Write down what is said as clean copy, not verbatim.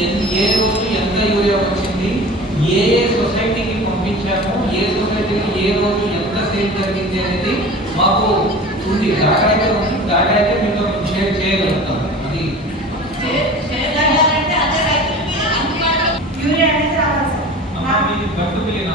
ఏ రోజు ఎంత యూరియా వచ్చింది, ఏ సొసైటీకి పంపించాము, ఏ సొసైటీకి ఏ రోజు ఎంత సేల్ జరిగింది అనేది మాకు ఉంది. డేటా అయితే ఉంది. డేటా అయితే మీతో షేర్ చేయగలుగుతాం. అది యూరియా అనేది రావాలి సార్. గట్టు పిల్లినా